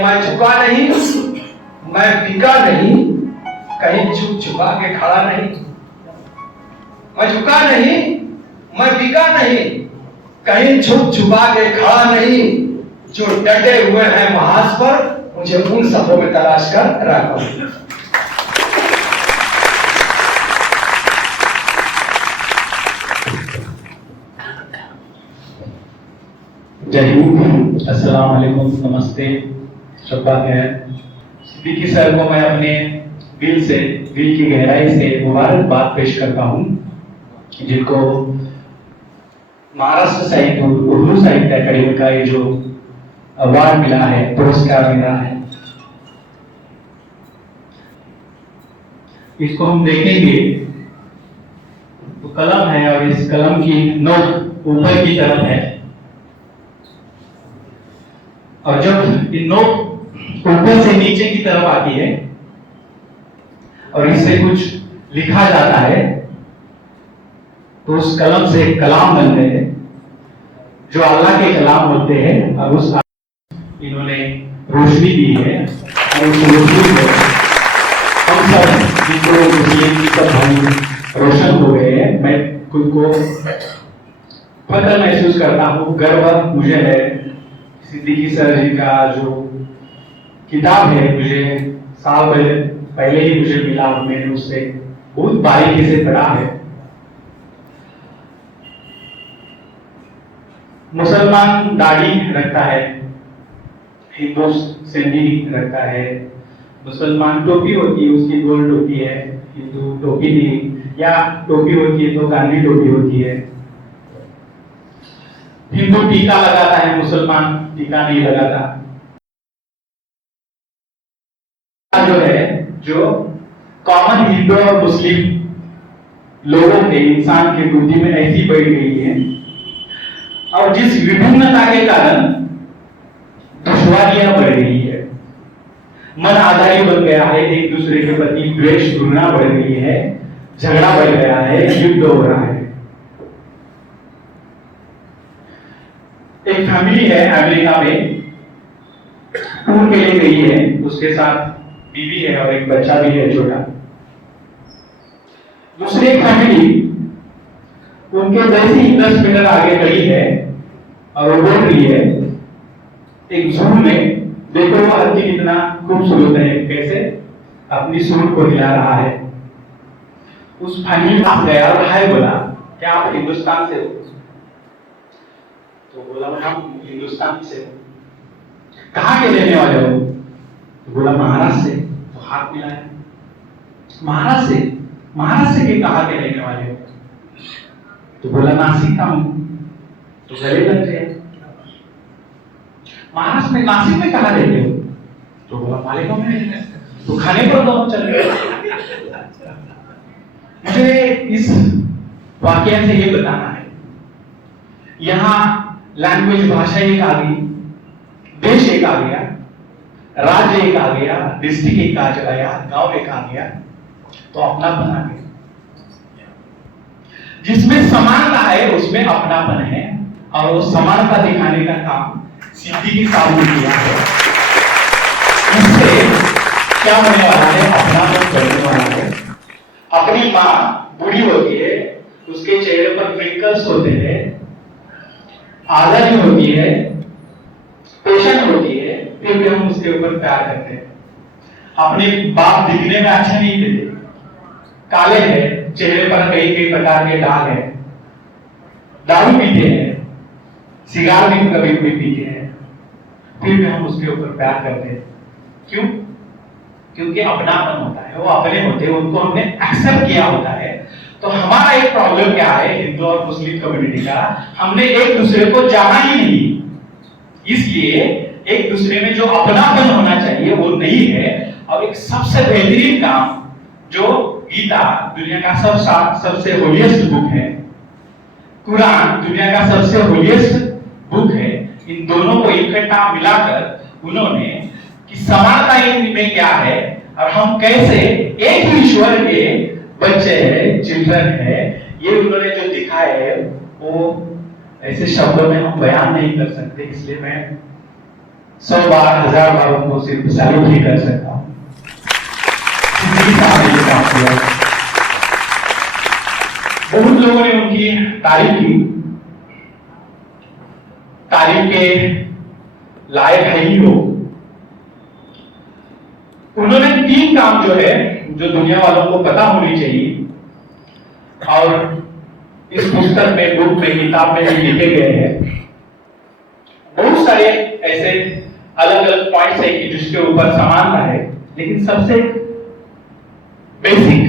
मैं झुका नहीं, मैं बिका नहीं, कहीं झुक झुका के खड़ा नहीं। मैं झुका नहीं, मैं बिका नहीं, कहीं झुक झुका के खड़ा नहीं। जो डटे हुए हैं महाज पर, मुझे उन सफों में तलाश कर रखो। जय हिंद, अस्सलाम वालेकुम, नमस्ते, शब्बा खैर। सिद्दीकी सर को मैं अपने दिल की गहराई से मुबारकबाद पेश करता हूँ, जिनको महाराष्ट्र साहित्य उर्दू साहित्य अकेडमी का ये जो अवार्ड मिला है, पुरस्कार मिला है, इसको हम देखेंगे तो कलम है और इस कलम की नोक ऊपर की तरफ है, और जब ये नोक ऊपर से नीचे की तरफ आती है और इससे कुछ लिखा जाता है तो उस कलम से कलाम बनते हैं जो अल्लाह के कलाम होते हैं। और उस इन्होंने रोशनी दी है और उस रोशनी को हम सब जिनको मुस्लिम की सब भाई रोशन हो गए हैं, मैं खुद को फख्र महसूस करता हूँ, गर्व मुझे है। सिद्दीकी सर जी का जो किताब है मुझे साल पहले ही मुझे मिला और मैंने उससे बहुत बारीकी से पढ़ा है। मुसलमान दाढ़ी रखता है, हिंदू सेंधी रखता है, मुसलमान टोपी होती है, उसकी गोल टोपी है, हिंदू टोपी नहीं, या टोपी होती है तो गांधी टोपी होती है। हिंदू टीका लगाता है, मुसलमान टीका नहीं लगाता। जो है जो कॉमन हिंदू और मुस्लिम लोगों के इंसान की बुद्धि में ऐसी बैठ गई है, और जिस विभिन्नता के कारण दुश्वारियां बढ़ गई है, मन आधारी बन गया है, एक दूसरे के प्रति द्वेष घृणा बढ़ गई है, झगड़ा बढ़ गया है, युद्ध हो रहा है। एक फैमिली है अमेरिका में, टूर के लिए गई है, उसके साथ बीवी है और एक बच्चा भी है छोटा। दूसरी फैमिली उनके जैसे ही 10 मिनट आगे खड़ी है और वो बोल रही है एक जू में, देखो वो हाथी कितना खूबसूरत है, कैसे अपनी सूंड को हिला रहा है। उस फैमिली पास गया और हाय बोला, क्या आप हिंदुस्तान से हो? तो बोला हम हिंदुस्तान से। कहाँ के रहने वाले हो? तो बोला महाराष्ट्र से। तो हाथ मिलाया, महाराष्ट्र से? महाराष्ट्र के कहाँ के रहने वाले हो? तो बोला नासिक का हूं। तो गले लग गए। महाराष्ट्र में नासिक में कहाँ रहते हो? तो बोला मालेगांव में। तो खाने पर दो चल गए। मुझे इस वाकया से ये बताना है, यहाँ लैंग्वेज भाषा एक आ गई, देश एक आ गया, राज्य एक आ गया, डिस्ट्रिक्ट एक आ गया, गांव एक आ गया, तो अपनापन आ गया। जिसमें समानता है उसमें अपनापन है, और वो समानता दिखाने का काम सिद्दीकी साहब ने किया है। इससे क्या होने वाला है? अपनापन बढ़ने वाला है। अपनी माँ बूढ़ी होती है, उसके चेहरे पर रिंकल्स होते हैं, आजादी होती है, पेशेंट होती है, फिर भी हम उसके ऊपर प्यार करते हैं। अपने बाप दिखने में अच्छा नहीं देते, काले हैं, चेहरे पर कई कई प्रकार के दाग हैं, दारू पीते हैं, सिगार भी कभी कभी पीते हैं, फिर भी हम उसके ऊपर प्यार करते हैं। क्यों? क्योंकि अपनापन होता है, वो अपने होते हैं, उनको हमने एक्सेप्ट किया होता है। तो हमारा एक प्रॉब्लम क्या है हिंदू और मुस्लिम कम्युनिटी का, हमने एक दूसरे को जाना ही नहीं, इसलिए एक दूसरे में जो अपनापन होना चाहिए वो नहीं है। और एक सबसे बेहतरीन काम जो गीता दुनिया का सबसे होलीएस्ट बुक है, कुरान दुनिया का सबसे होलीएस्ट बुक है, इन दोनों को इकट्ठा मिलाकर उन्होंने कि समानता इनमें क्या है और हम कैसे एक ही ईश्वर के बच्चे हैं, चिल्ड्रन है, ये उन्होंने जो दिखाया है वो ऐसे शब्दों में हम बयान नहीं कर सकते। इसलिए मैं 100 बार 1000 बार उनको सिर्फ सैल्यूट ही कर सकता हूं। बहुत लोगों ने उनकी तारीफ की, तारीफ के लायक है ही हो। उन्होंने 3 काम जो है, जो दुनिया वालों को पता होनी चाहिए और इस पुस्तक में, बुक में, किताब में लिखे गए हैं। बहुत सारे ऐसे अलग अलग पॉइंट्स है कि जिसके ऊपर समानता है, लेकिन सबसे बेसिक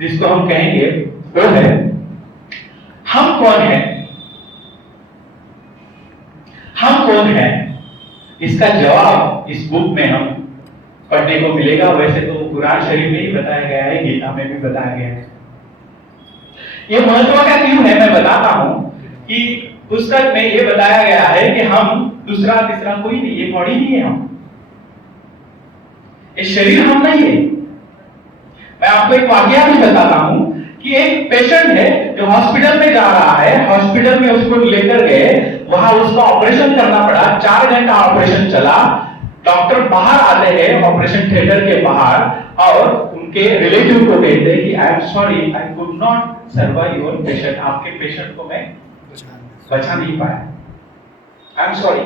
जिसको हम कहेंगे वो है हम कौन है। हम कौन है, इसका जवाब इस बुक में हम पढ़ने को मिलेगा। वैसे तो कुरान शरीफ में ही बताया गया है, गीता में भी बताया गया है। ये महत्व का क्यों है मैं बताता हूं कि पुस्तक में ये बताया गया है कि हम दूसरा तीसरा कोई नहीं, ये बॉडी नहीं है, हम ये शरीर हम नहीं है। मैं आपको एक वाकया भी बताता हूं कि एक पेशेंट है जो हॉस्पिटल में जा रहा है, हॉस्पिटल में उसको लेकर गए, वहां उसका ऑपरेशन करना पड़ा, 4 घंटा ऑपरेशन चला। डॉक्टर बाहर आते हैं ऑपरेशन थिएटर के बाहर और उनके रिलेटिव को कहते हैं कि I am sorry, I could not survive your patient, आपके पेशेंट को मैं बचा नहीं पाया, आई एम सॉरी।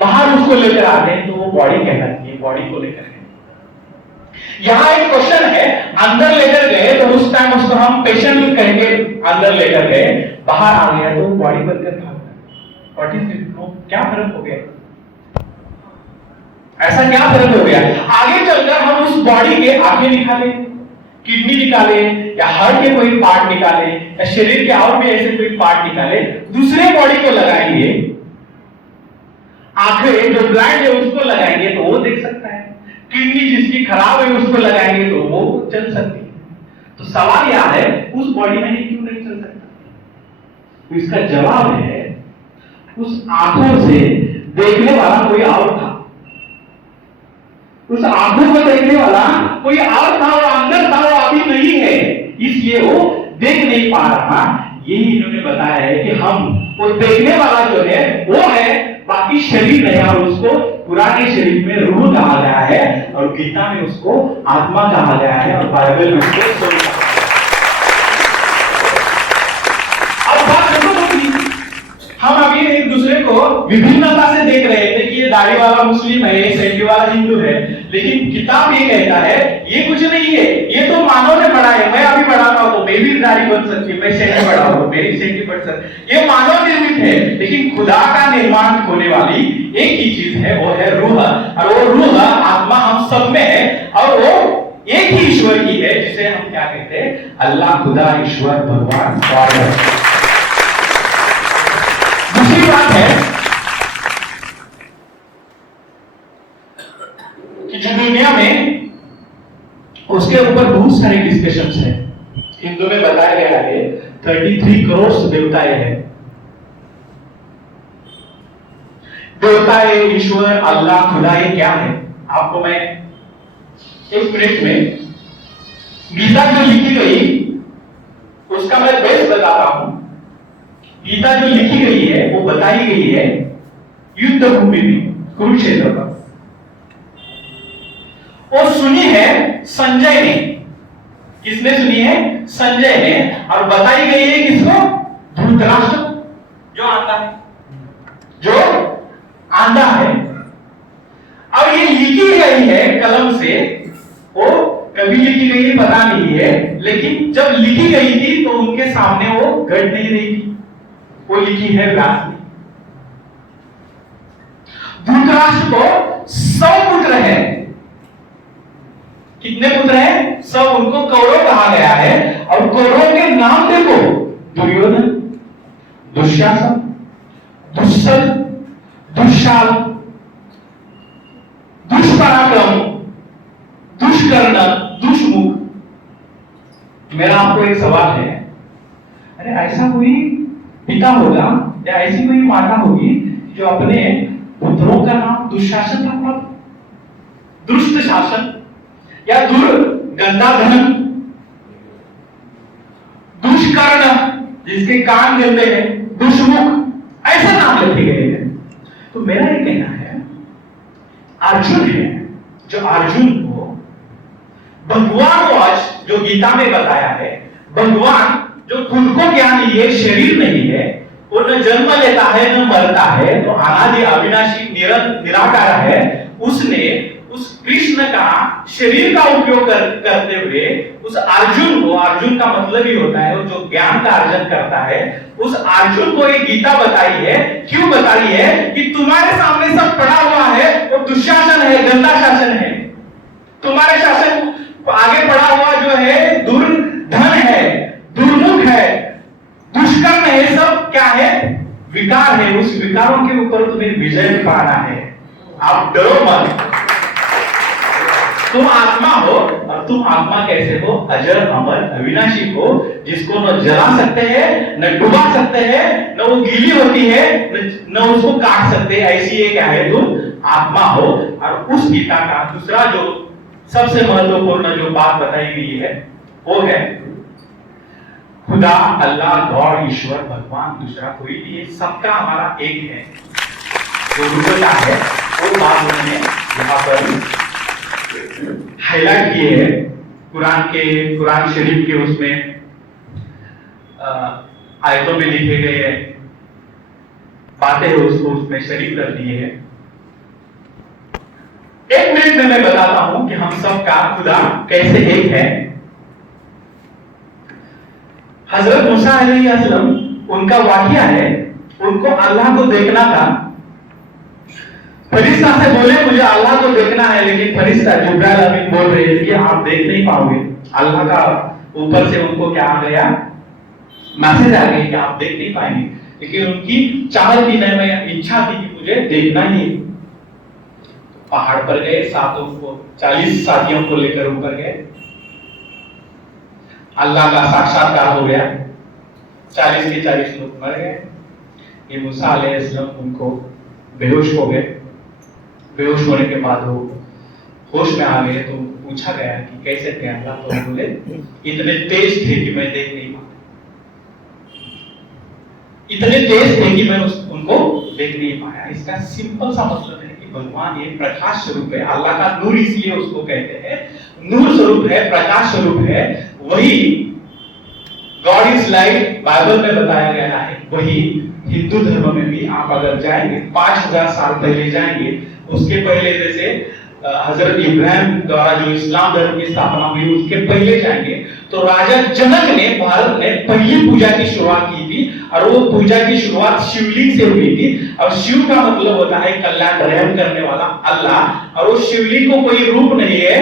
बाहर उसको लेकर आते हैं तो वो बॉडी कहलाती है, बॉडी को लेकर यहां एक क्वेश्चन है, अंदर लेकर गए तो उस टाइम उसको हम पेशेंट कहेंगे, अंदर लेकर गए, बाहर आ गया तो बॉडी बनकर भाग गया। What is it? क्या फर्क हो गया? ऐसा क्या फर्क हो गया? आगे चलकर हम उस बॉडी के आंखें निकाले, किडनी निकाले, या हार्ट के कोई पार्ट निकाले, या शरीर के और भी ऐसे कोई पार्ट निकाले, दूसरे बॉडी को लगाएंगे, आंखें जो ब्लाइंड है उसको लगाएंगे तो वो देख सकता है, किडनी जिसकी खराब है उसको लगाएंगे तो वो चल सकती है। तो सवाल यह है उस बॉडी में ही क्यों नहीं चल सकता? तो इसका जवाब है उस आंखों से देखने वाला कोई और था, उस आंखों को देखने वाला कोई और था, वो अंदर था, वो अभी नहीं है, इसलिए वो देख नहीं पा रहा। यही इन्होंने बताया है कि हम वो देखने वाला जो है वो है, बाकी शरीर है, और उसको पुराने शरीर में रूह कहा गया है और गीता में उसको आत्मा कहा गया है और बाइबल में उसको सोल कहा गया है। अब बात देखो, हम अभी एक दूसरे को विभिन्नता से देख रहे थे कि ये दाढ़ी वाला मुस्लिम है, ये सैंडी वाला हिंदू है, लेकिन किताब ये कहता है ये कुछ नहीं है, ये तो मानव ने बढ़ा है। मैं अभी बढ़ाता हूं तो मैं भी दाढ़ी बन सकती है, मैं सैंडी बढ़ा हूं मेरी सैंडी बढ़ सकती है। ये मानव निर्मित है, लेकिन खुदा का निर्माण होने वाली एक ही चीज है, वो है रूह, और वो रूह आत्मा हम सब में है, और वो एक ही ईश्वर की है, जिसे हम क्या कहते हैं? अल्लाह, खुदा, ईश्वर, भगवान, गॉड। दूसरी बात है कि जो दुनिया में उसके ऊपर बहुत सारे डिस्कशंस हैं। हिंदू में बताया गया है 33 करोड़ देवताएं हैं। देवताएं, ईश्वर, अल्लाह, खुदा, ये क्या है? आपको मैं एक मिनट में गीता जो लिखी गई उसका मैं बेस बताता हूं। गीता जो लिखी गई है वो बताई गई है युद्ध भूमि में, कुरुक्षेत्र पर। और सुनी है संजय ने। किसने सुनी है? संजय ने। और बताई गई है किसको? धृतराष्ट्र, जो आंधा है, जो आंधा है। और ये लिखी गई है कलम से, वो कभी लिखी गई पता नहीं है, लेकिन जब लिखी गई थी तो उनके सामने वो घट नहीं रही थी, वो लिखी है व्यास ने। धृतराष्ट्र को 100 पुत्र है। कितने पुत्र हैं? 100। उनको कौरव कहा गया है, और कौरव के नाम देखो, दुर्योधन, दुशासन, दुस्सल, दुशाल, दुष्पराक्रम, दुष्कर्ण, दुष्मुख। मेरा आपको एक सवाल है, अरे ऐसा कोई पिता होगा या ऐसी कोई माता होगी जो अपने पुत्रों का नाम दुशासन रखता? दुष्ट शासन या दुर्गंधाधन, दुष्कर्ण जिसके कान गंदे हैं, दुष्मुख, ऐसा नाम लिखे गए हैं। तो मेरा ये कहना है अर्जुन है, जो अर्जुन को भगवान को आज जो गीता में बताया है, भगवान जो खुद को ज्ञान ये शरीर नहीं है, वो न जन्म लेता है न मरता है, तो अनादि अविनाशी निराकार है, उसने उस कृष्ण का शरीर का उपयोग करते हुए उस अर्जुन को, अर्जुन का मतलब ही होता है जो ज्ञान का अर्जन करता है, उस अर्जुन को ये गीता बताई है। क्यों बताई है? कि तुम्हारे सामने सब पड़ा हुआ है, वो दुशासन है, गंदा शासन है। तुम्हारे शासन आगे पड़ा हुआ जो है दुर्धन है, दुर्मुख है, दुष्कर्म है, सब क्या है? विकार है। उस विकारों के ऊपर तुम्हें विजय पाना है। आप डरो मत। तुम आत्मा हो, और तुम आत्मा कैसे हो? अजर अमर अविनाशी हो, जिसको न जला सकते हैं, न डुबा सकते हैं, न वो गीली होती है, न उसको काट सकते हैं। ऐसी ये क्या है? तुम आत्मा हो। और उस गीता का दूसरा जो सबसे महत्वपूर्ण जो बात बताई गई है वो है खुदा, अल्लाह, गॉड, ईश्वर, भगवान, दूसरा कोई भी है, सबका हमारा एक है। जो रूपता है वो बात उन्होंने यहाँ पर हाईलाइट किए है। कुरान शरीफ के उसमें आयतों में लिखे गए बातें उसको उसमें शरीफ कर दिए हैं। एक मिनट में मैं बताता हूं कि हम सब का खुदा कैसे एक है। हजरत मूसा अलैहिस्सलाम, उनका वाकया है, उनको अल्लाह को देखना था। फरिश्ता से बोले मुझे अल्लाह को देखना है, लेकिन फरिश्ता जिब्राइल अमीन बोल रहे थे कि आप देख नहीं पाओगे। अल्लाह का ऊपर से उनको क्या आ गया? मैसेज आ गया कि आप देख नहीं पाएंगे। लेकिन उनकी चाहत थी, नहीं, इच्छा थी कि मुझे देखना ही। पहाड़ पर गए, 40 साथियों को लेकर ऊपर गए। अल्लाह का साक्षात्कार हो गया। 40 के 40 लोग मर गए। ये मूसा अलैहिस्सलाम उनको बेहोश हो गए। बेहोश होने के बाद वो होश में आ गए तो पूछा गया कि कैसे थे अल्लाह? तो बोले इतने तेज थे कि मैं देख नहीं पाता, इतने तेज थे कि मैं उनको देख नहीं पाया। इसका सिंपल सा मतलब है कि भगवान ये प्रकाश स्वरूप है। अल्लाह का नूर इसलिए उसको कहते हैं, नूर स्वरूप है, प्रकाश स्वरूप है। वही गॉड इज लाइट बाइबल में बताया गया है। वही हिंदू धर्म में भी आप अगर जाएंगे 5000 साल पहले जाएंगे, उसके पहले जैसे हजरत इब्राहिम द्वारा जो इस्लाम धर्म की स्थापना हुई उसके पहले जाएंगे तो राजा जनक ने भारत में पहली पूजा की शुरुआत की थी। और वो पूजा की शुरुआत शिवलिंग से हुई थी। और शिव का मतलब होता है कल्याण, रहम करने वाला अल्लाह। और वो शिवलिंग को कोई रूप नहीं है,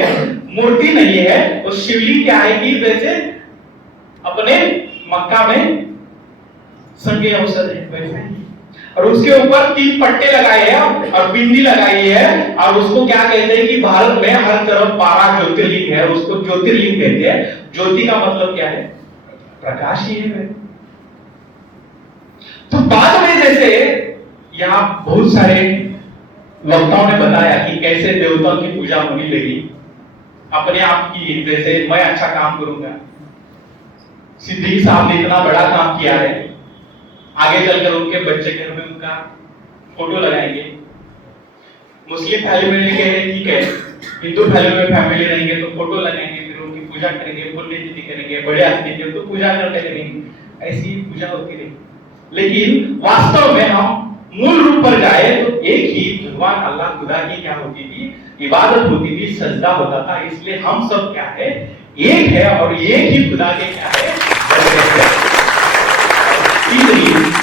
मूर्ति नहीं है। वो शिवलिंग क्या है कि जैसे अपने मक्का में संगे अवसर है वैसे ही। और उसके ऊपर 3 पट्टे लगाए हैं और बिंदी लगाई है। और उसको क्या कहते हैं कि भारत में हर तरफ 12 ज्योतिर्लिंग है, उसको ज्योतिर्लिंग कहते हैं। ज्योति का मतलब क्या है? प्रकाश ही है। तो बाद में जैसे यहाँ बहुत सारे वक्ताओं ने बताया कि कैसे देवताओं की पूजा होने लगी अपने आप की। जैसे मैं अच्छा काम करूंगा, सिद्दीक साहब ने इतना बड़ा काम किया है, आगे चलकर उनके बच्चे घर में उनका फोटो लगाएंगे। मुस्लिम फैमिली में कह रहे ठीक है, हिंदू फैमिली में फैमिली रहेंगे तो फोटो लगाएंगे, फिर उनकी पूजा करेंगे, पुण्यतिथि करेंगे, बड़े आदमी थे तो पूजा करते रहेंगे। ऐसी पूजा होती रही। लेकिन वास्तव में हम मूल रूप पर जाए तो एक ही भगवान अल्लाह खुदा की क्या होती थी? इबादत होती थी, सजदा होता था। इसलिए हम सब क्या है? एक है। और एक ही खुदा के क्या है?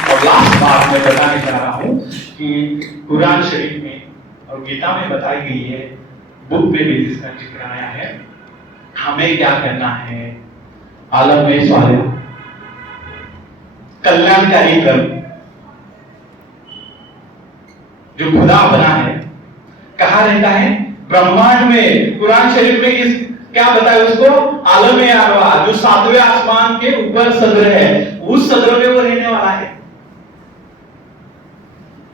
और लास्ट बात मैं बताने जा रहा हूं कि कुरान शरीफ में और गीता में बताई गई है, बुक में भी जिसका जिक्र आया है, हमें क्या करना है? आलम में स्वाले कल्याणकारी कर्म जो खुदा बना है कहाँ रहता है? ब्रह्मांड में। कुरान शरीफ में इस क्या बताया उसको? आलम अरवा, जो 7वें आसमान के ऊपर सदर है, उस सदर में वो रहने वाला है।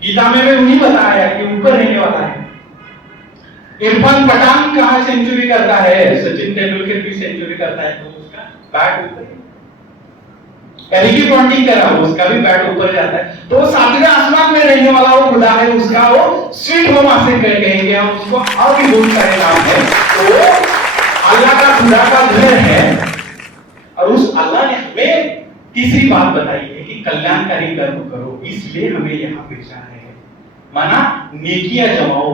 गीता में भी उन्हीं बताया कि ऊपर रहने वाला है। इरफान पठान कहां सेंचुरी करता है? सचिन तेंदुलकर भी सेंचुरी करता है तो उसका बैट ऊपर है। रिकी पॉन्टिंग कर रहा है, उसका भी बैट ऊपर जाता है। तो 7वें आसमान में रहने वाला वो खुदा है, उसका वो स्वीट होम हासिल कहेंगे हैं और उसको और भी बहुत सारे नाम है। तो अल्लाह का खुदा का घर है और उस अल्लाह ने हमें तीसरी बात बताई है कि कल्याणकारी कर्म करो, इसलिए हमें यहाँ भेजा है। माना नेकियां जमाओ,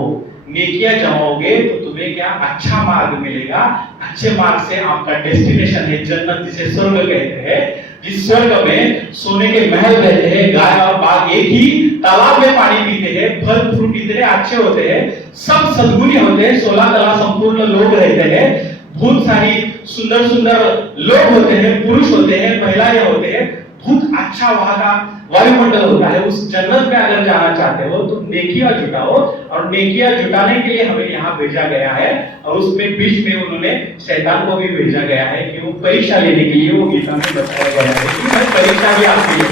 नेकियां जमाओगे तो तुम्हें क्या अच्छा मार्ग मिलेगा। अच्छे मार्ग से आपका डेस्टिनेशन है जन्नत, जिसे स्वर्ग कहते हैं, जिस स्वर्ग में सोने के महल रहते हैं, गाय और बाघ एक ही तालाब में पानी पीते हैं, फल फ्रूट इतने अच्छे होते हैं, सब सद्गुणी होते हैं, 16 कला संपूर्ण लोग रहते हैं, बहुत सारी सुंदर सुंदर लोग होते हैं, पुरुष होते हैं, महिलाएं होते हैं, बहुत अच्छा वहां का वायुमंडल होता है। उस जन्नत में अगर जाना चाहते हो तो नेकियां जुटाओ, और नेकियां जुटाने के लिए हमें यहाँ भेजा गया है। और उसमें बीच में उन्होंने शैतान को भी भेजा गया है कि वो परीक्षा लेने के लिए, वो गीता में बताया गया है कि मैं परीक्षा भी आपके लिए।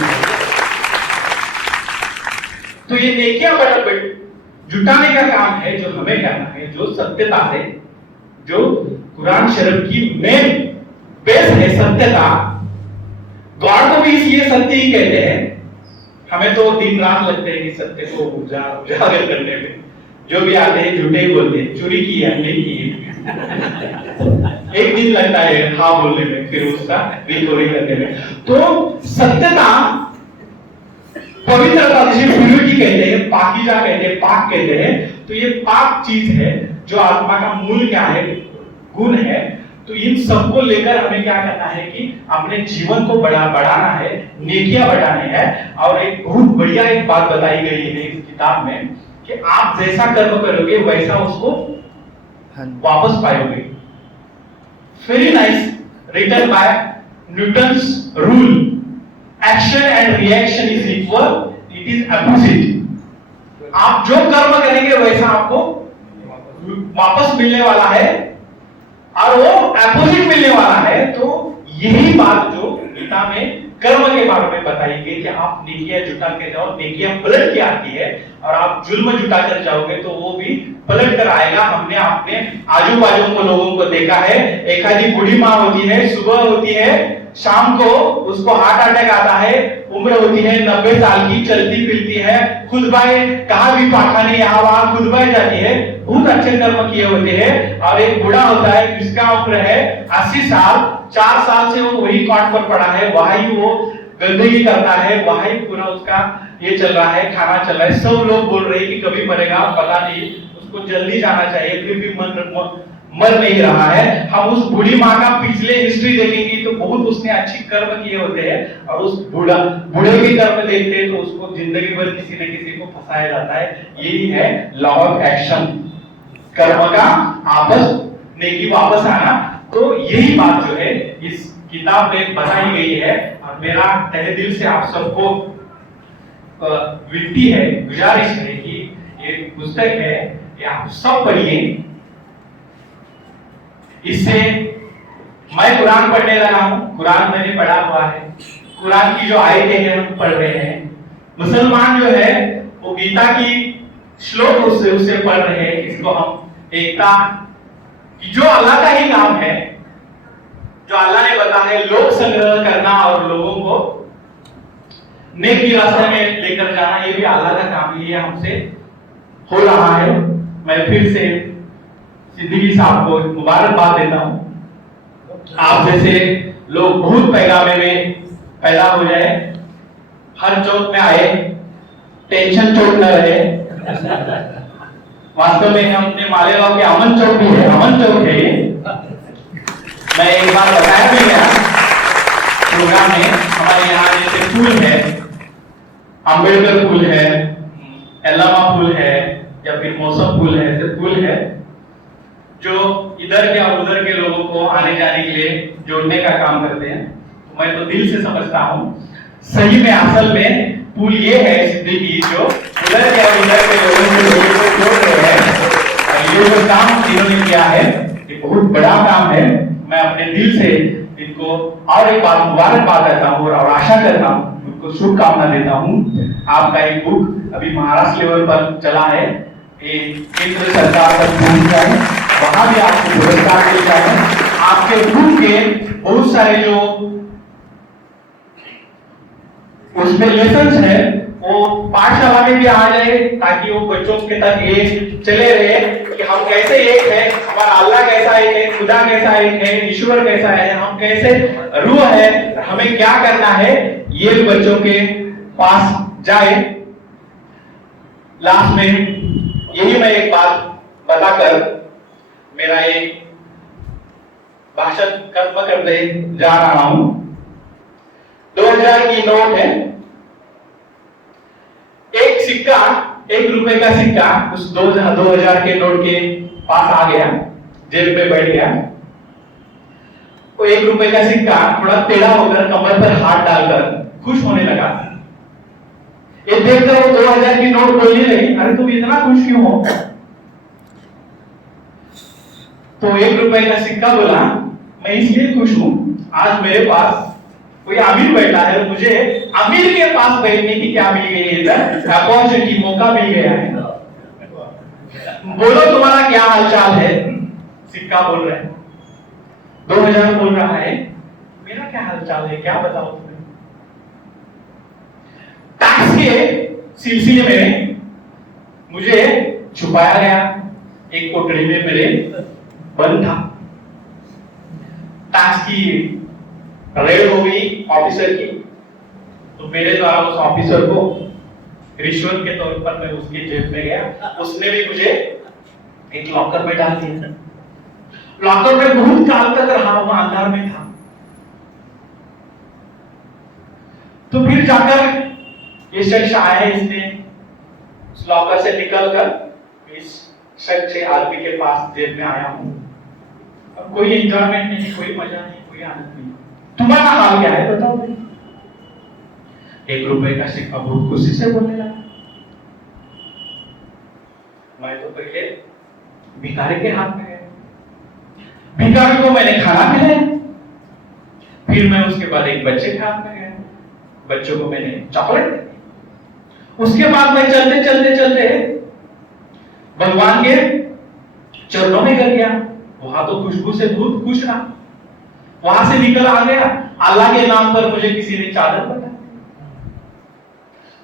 तो ये नेकियां बड़ा जुटाने का काम है जो हमें करना है, जो सत्यता से, जो कुरान शरीफ की मेन बेस है सत्यता। गॉड को भी इसलिए सत्य ही कहते हैं। हमें तो दिन रात लगते हैं कि सत्य को उजागर करने में, जो भी आते हैं झूठे ही बोलते हैं, चोरी की है नहीं की है। एक दिन लगता है हाँ बोलने में, फिर उसका रिकवरी करने में। तो सत्यता, पवित्रता, जिसे प्यूरिटी कहते हैं, पाकीज़ा कहते हैं, पाक कहते हैं, तो ये पाक चीज है जो आत्मा का मूल क्या है, गुण है। तो इन सबको लेकर हमें क्या करना है कि अपने जीवन को बढ़ाना है, नेकियां बढ़ानी है। और एक बहुत बढ़िया एक बात बताई गई है इस किताब में कि आप जैसा कर्म करोगे वैसा उसको वापस पाओगे। Very nice, written by Newton's rule, action and reaction is equal, it is opposite. आप जो कर्म करेंगे वैसा आपको वापस मिलने वाला है, और वो अपोजिट मिलने वाला है। तो यही बात जो गीता में कर्म के बारे में बताई गई कि आप नेकियां जुटा के जाओ, नेकियां पलट के आती है, और आप जुल्म जुटा कर जाओगे तो वो भी पलट कर आएगा। हमने अपने आजू बाजू को लोगों को देखा है, एक आधी बूढ़ी माँ होती है, सुबह होती है, शाम को उसको हार्ट अटैक आता है, उम्र होती है 90 साल की, चलती फिरती है, खुदबाए कहाँ भी पाखाने यहाँ वहां खुदबाए जाती है, बहुत अच्छे कर्म किए होते हैं। और एक बूढ़ा होता है जिसका उम्र है 80 साल, 4 साल से वो वही कॉट पर पड़ा है, वही वो गंदगी करता है, वही पूरा उसका ये चल रहा है, खाना चल रहा है। सब लोग बोल रहे हैं कि कभी मरेगा पता नहीं, उसको जल्दी जाना चाहिए, फिर भी मर नहीं रहा है। हम उस बूढ़ी माँ का पिछले हिस्ट्री देखेंगे तो बहुत उसने अच्छी कर्म किए होते हैं, और उस बूढ़े के कर्म देखते हैं तो उसको जिंदगी भर किसी न किसी को फंसाया जाता है। यही है लॉ ऑफ एक्शन, कर्म का आपस नेकी वापस आना। तो यही बात जो है इस किताब में बताई गई है, और मेरा तहे दिल से आप सबको विनती है, गुजारिश है कि ये पुस्तक है ये आप सब पढ़िए। इससे मैं कुरान पढ़ने लगा हूं, कुरान मैंने पढ़ा हुआ है, कुरान की जो आयतें हैं हम पढ़ रहे हैं। मुसलमान जो है वो गीता की श्लोक उससे पढ़ रहे हैं। इसको हम एकता कि जो अल्लाह का ही काम है, जो अल्लाह ने बताया है लोक संग्रह करना और लोगों को नेकी रास्ते में लेकर जाना, ये भी अल्लाह का काम ही है, हमसे हो रहा है। मैं फिर से सिद्दीकी साहब को मुबारकबाद देता हूं। आप जैसे लोग बहुत पैगामे में पैदा हो जाए, हर चौक में आए, टेंशन चौक न रहे। वास्तव में हम अपने मालेगांव के अमन चौक भी है, अमन चौक है ये। मैं एक बार बताया भी गया प्रोग्राम में, हमारे यहाँ जैसे फूल है, अंबेडकर फूल है, एलामा फूल है, या फिर मौसम फूल है, ऐसे फूल है जो इधर के और उधर के लोगों को आने जाने के लिए जोड़ने का काम करते हैं। तो मैं तो दिल से समझता हूँ सही में असल में पुल ये है सिद्दीकी, जो उधर के और इधर के लोगों को जोड़ रहे हैं। ये जो काम इन्होंने किया है ये बहुत बड़ा काम है। मैं अपने दिल से इनको और एक बार मुबारकबाद देता हूँ और आशा करता हूँ, उनको शुभकामना देता हूँ। आपका एक बुक अभी महाराष्ट्र लेवल पर चला है, ये केंद्र सरकार का बुक है, वहां भी आपको पुरस्कार मिल जाए। आपके बुक के बहुत सारे जो उसमें लेसन्स है वो पाठशाला में भी आ जाए, ताकि वो बच्चों के तक ये चले रहे। कि हम कैसे एक है, हमारा अल्लाह कैसा एक है, खुदा कैसा एक है, ईश्वर कैसा है, हम कैसे रूह है, हमें क्या करना है, ये बच्चों के पास जाए। लास्ट में यही मैं एक बात बताकर मेरा एक भाषण खत्म करने जा रहा हूं। 2000 की नोट है, एक सिक्का, 1 रुपए का सिक्का उस 2000 के नोट के पास आ गया, जेब में बैठ गया। वो 1 रुपए का सिक्का थोड़ा टेढ़ा होकर कमर पर हाथ डालकर खुश होने लगा। ये देखकर वो 2000 की नोट बोलने लगी, अरे तुम इतना खुश क्यों हो? तो 1 रुपए का सिक्का बोला, मैं इसलिए खुश हूं, आज मेरे पास कोई अमीर बैठा है, मुझे अमीर के पास बैठने की क्या मिल गई है, इधर अपॉर्चुनिटी, मौका मिल गया है। बोलो तुम्हारा क्या हालचाल है? सिक्का बोल रहा है, 2000 बोल रहा है, मेरा क्या हालचाल है, क्या बताओ तुम्हें? टैक्स के सिलसिले में मुझे छुपाया गया, एक कोठरी में मेरे बंद था। टैक्स की रेड हो गई ऑफिसर की, तो मेरे द्वारा उस ऑफिसर को रिश्वत के तौर पर मैं उसके जेब में गया, उसने भी मुझे एक लॉकर में डाल दिया। लॉकर में बहुत काल तक रहा, वहां अंधार में था। तो फिर जाकर ये शख्स आया, इसने उस लॉकर से निकलकर इस शख्स से आदमी के पास जेब में आया हूं। अब कोई एंजॉयमेंट नहीं, कोई मजा नहीं, कोई आनंद नहीं। तुम्हारा हाल क्या है बताओ भाई? 1 रुपए का सिक्का बहुत खुशी से बोलने लगा, मैं तो पहले भिखारी के हाथ में गया, भिखारी को मैंने खाना खिलाया, फिर मैं उसके बाद एक बच्चे के हाथ में गया, बच्चों को मैंने चॉकलेट दी, उसके बाद मैं चलते चलते चलते भगवान के चरणों में गिर गया, वहां तो खुशबू से बहुत खुश रहा, वहां से निकल आ गया, अल्लाह के नाम पर मुझे किसी ने चादर बता,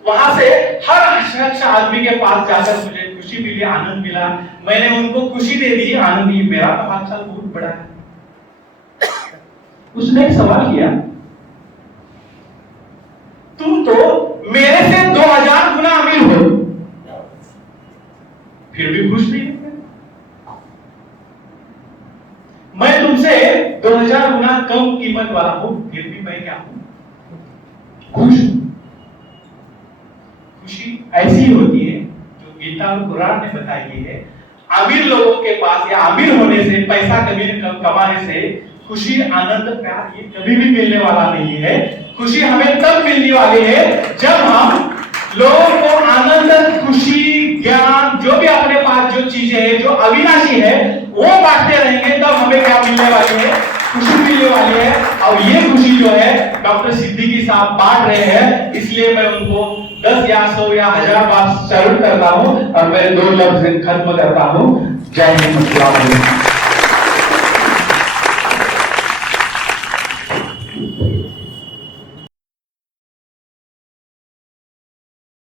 वहां से हर शख्स आदमी के पास जाकर मुझे खुशी मिली, आनंद मिला, मैंने उनको खुशी दे दी, आनंद ही। मेरा तो हालचाल बहुत बड़ा है। उसने एक सवाल किया, तुम तो मेरे से 2000 गुना अमीर हो, फिर भी खुश नहीं? मैं तुमसे 2000 गुना कम कीमत वाला हूं, फिर भी मैं क्या हूं? खुश। खुशी ऐसी होती है जो गीता और कुरान ने बताई है। अमीर लोगों के पास या अमीर होने से, पैसा कमाने से खुशी, आनंद, प्यार ये कभी भी मिलने वाला नहीं है। खुशी हमें तब मिलने वाली है जब हम लोगों को आनंद, खुशी, ज्ञान, जो भी अपने पास जो चीजें हैं जो अविनाशी है वो बांटते रहेंगे, तब हमें क्या मिलने वाली है? खुशी मिलने वाली है। और ये खुशी जो है डॉक्टर सिद्दीकी साहब बांट रहे हैं, इसलिए मैं उनको 10 या 100 या 1000 बार सैल्यूट करता हूं और मेरे 2 लफ्ज खत्म करता हूं। जय हिंद।